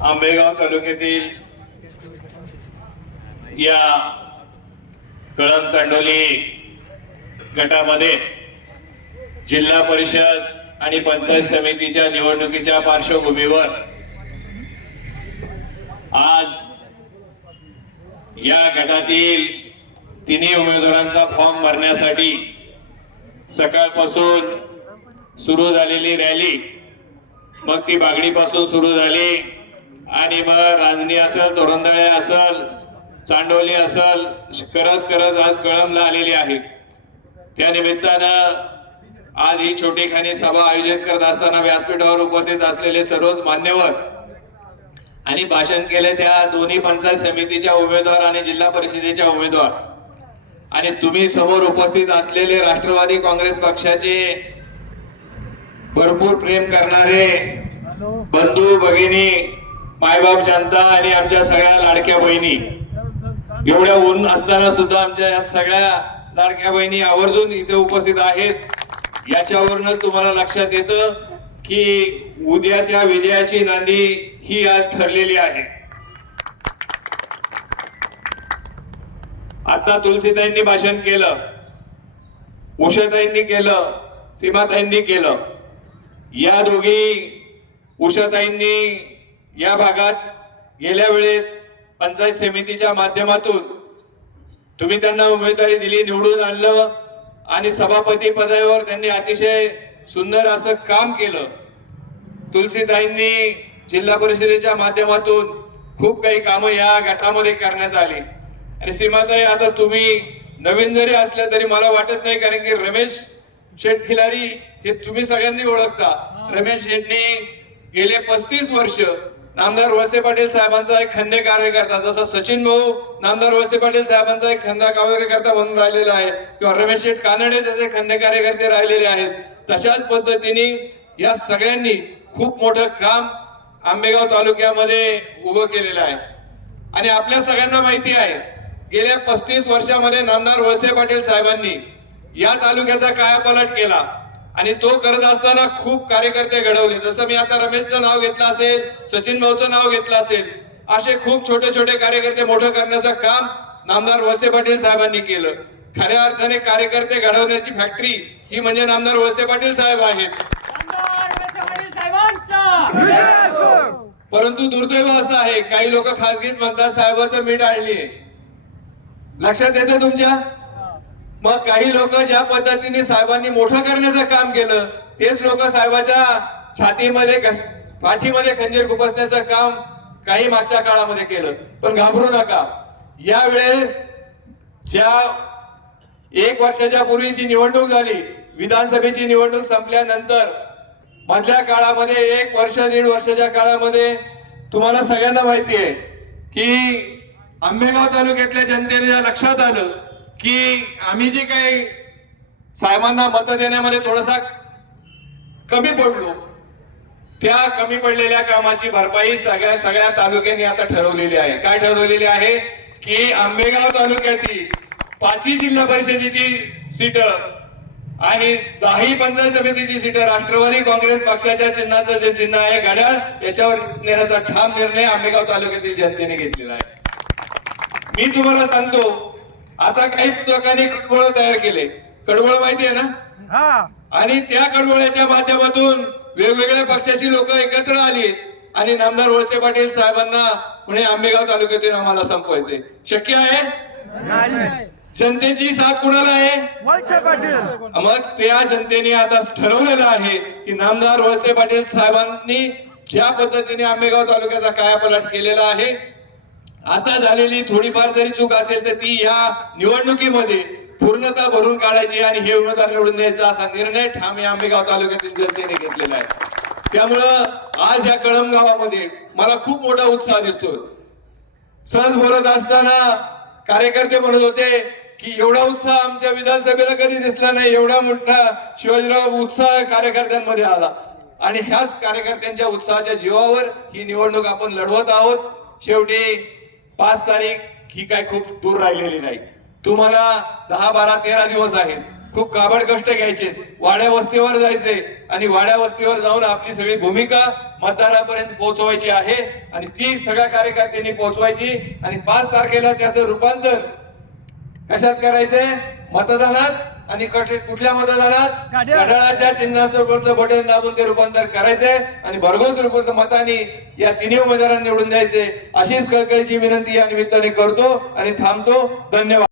आंबेगाव तालुक्यातील या कळम चांडोली गटामध्ये जिल्हा परिषद आणि पंचायत समितीच्या निवडणुकीच्या पार्श्वभूमीवर आज या गटातील तिन्ही उमेदवारांचा फॉर्म भरण्यासाठी सकाळपासून सुरू झालेली रॅली, मग ती बागडीपासून सुरू झाली आणि मग रांजणी असेल, तोरंदळे असेल, चांडोली असेल, करत करत आज कळमला आलेली आहे। त्या निमित्तानं आज ही छोटीखानी सभा आयोजित करत असताना व्यासपीठावर उपस्थित असलेले सर्वच मान्यवर आणि भाषण केले त्या दोन्ही पंचायत समितीच्या उमेदवार आणि जिल्हा परिषदेच्या उमेदवार आणि तुम्ही समोर उपस्थित असलेले राष्ट्रवादी काँग्रेस पक्षाचे भरपूर प्रेम करणारे बंधू भगिनी, मायबाप, जनता आणि आमच्या सगळ्या लाडक्या बहिणी, एवढ्या ऊन असताना सुद्धा आमच्या या सगळ्या लाडक्या बहिणी आवर्जून इथे उपस्थित आहेत। याच्यावरूनच तुम्हाला लक्षात येतं की उद्याच्या विजयाची नांदी ही आज ठरलेली आहे। आता तुलसीताईंनी भाषण केलं, उषाताईंनी केलं, सीमाताईंनी केलं। या दोघी उषाताईंनी या भागात गेल्या वेळेस पंचायत समितीच्या माध्यमातून तुम्ही त्यांना उमेदवारी दिली, निवडून आणलं आणि सभापती पदावर त्यांनी अतिशय सुंदर असं काम केलं। तुलसीताईंनी जिल्हा परिषदेच्या माध्यमातून खूप काही कामं या गटामध्ये करण्यात आली आणि सीमाताई, आता तुम्ही नवीन जरी असल्या तरी मला वाटत नाही, कारण की रमेश शेठ खिलारी हे तुम्ही सगळ्यांनी ओळखता। रमेश शेठनी गेले 35 वर्ष नामदार वळसे पाटील साहेबांचा एक खंदे कार्यकर्ता, जसा सचिन भाऊ नामदार वळसे पाटील साहेबांचा एक खंदा कार्यकर्ता म्हणून राहिलेला आहे किंवा रमेश शेठ कानडे जसे खंदे कार्यकर्ते राहिलेले आहेत, तशाच पद्धतीने या सगळ्यांनी खूप मोठं काम आंबेगाव तालुक्यामध्ये उभं केलेलं आहे। आणि आपल्या सगळ्यांना माहिती आहे गेल्या 35 वर्षामध्ये नामदार वळसे पाटील साहेबांनी या तालुक्याचा कायापालट केला आणि तो करत असताना खूप कार्यकर्ते घडवले। जसं मी आता रमेशचं नाव घेतलं असेल, सचिन भाऊचं नाव घेतलं असेल, असे खूप छोटे छोटे कार्यकर्ते मोठं करण्याचं काम नामदार वळसे पाटील साहेबांनी केलं। खऱ्या अर्थाने कार्यकर्ते घडवण्याची फॅक्टरी ही म्हणजे नामदार वळसे पाटील साहेब आहेत। परंतु दुर्दैव असं आहे, काही लोक खासगीत म्हणतात साहेबाचं मीठ आळली, लक्षात येतं तुमच्या? मग काही लोक ज्या पद्धतीने साहेबांनी मोठं करण्याचं काम केलं तेच लोक साहेबाच्या छातीमध्ये पाठीमध्ये खंजीर खुपसण्याचं काम काही मागच्या काळामध्ये केलं। पण घाबरू नका, यावेळेस ज्या 1 वर्षाच्या पूर्वी जी निवडणूक झाली, विधानसभेची निवडणूक संपल्यानंतर मधल्या काळामध्ये 1 वर्ष 1.5 वर्षाच्या काळामध्ये तुम्हाला सगळ्यांना माहिती आहे की आंबेगाव तालुक्यातल्या जनतेच्या लक्षात आलं की आम्ही जे काही साहेबांना मत देण्यामध्ये थोडासा कमी पडलो, त्या कमी पडलेल्या कामाची भरपाई सगळ्या तालुक्यांनी आता ठरवलेली आहे। काय ठरवलेली आहे की आंबेगाव तालुक्यातील 5 जिल्हा परिषदेची सीट आणि 10 पंचायत समितीची सीट राष्ट्रवादी काँग्रेस पक्षाच्या चिन्हाचं जे चिन्ह आहे घड्याळ, याच्यावर नेण्याचा ठाम निर्णय आंबेगाव तालुक्यातील जनतेने घेतलेला आहे। मी तुम्हाला सांगतो, आता काही लोकांनी कडबोळ तयार केले, कडबोळ माहिती आहे ना? आणि त्या कडबोळ्याच्या माध्यमातून वेगवेगळ्या पक्षाची लोक एकत्र आली आणि नामदार वळसे पाटील साहेबांना म्हणे आंबेगाव तालुक्यातून आम्हाला संपवायचे। शक्य आहे? जनतेची साथ कुणाला आहे? वळसे पाटील। मग त्या जनतेने आता ठरवलेलं आहे की नामदार वळसे पाटील साहेबांनी ज्या पद्धतीने आंबेगाव तालुक्याचा कायापालट केलेला आहे, आता झालेली थोडीफार जरी चूक असेल तर ती या निवडणुकीमध्ये पूर्णतः भरून काढायची आणि हे उमेदवार निवडून द्यायचा असा निर्णय ठाम या आंबेगाव तालुक्यातील जनतेने घेतलेला आहे। त्यामुळं आज या कळम गावामध्ये मला खूप मोठा उत्साह दिसतोय। सहज बोलत असताना कार्यकर्ते म्हणत होते की एवढा उत्साह आमच्या विधानसभेला कधी दिसला नाही, एवढा मोठा शिवाजीराव उत्साह कार्यकर्त्यांमध्ये आला आणि ह्याच कार्यकर्त्यांच्या उत्साहाच्या जीवावर ही निवडणूक आपण लढवत आहोत। शेवटी 5 तारीख ही काय खूप दूर राहिलेली नाही, तुम्हाला 10, 12, 13 दिवस आहेत। खूप काबाड कष्ट घ्यायचे, वाड्या वस्तीवर जायचे आणि वाड्या वस्तीवर जाऊन आपली सगळी भूमिका मतदारापर्यंत पोहोचवायची आहे आणि ती सगळ्या कार्यकर्त्यांनी पोहोचवायची आणि 5 तारखेला त्याचं रूपांतर कशात करायचंय? मतदानात आणि कुठल्या मतदानात? घड्याळाच्या चिन्हाचं बटन दाबून ते रूपांतर करायचंय आणि भरघोस मताने या तिन्ही उमेदवारांना निवडून द्यायचे. अशीच कळकळीची विनंती या निमित्ताने करतो आणि थांबतो. धन्यवाद.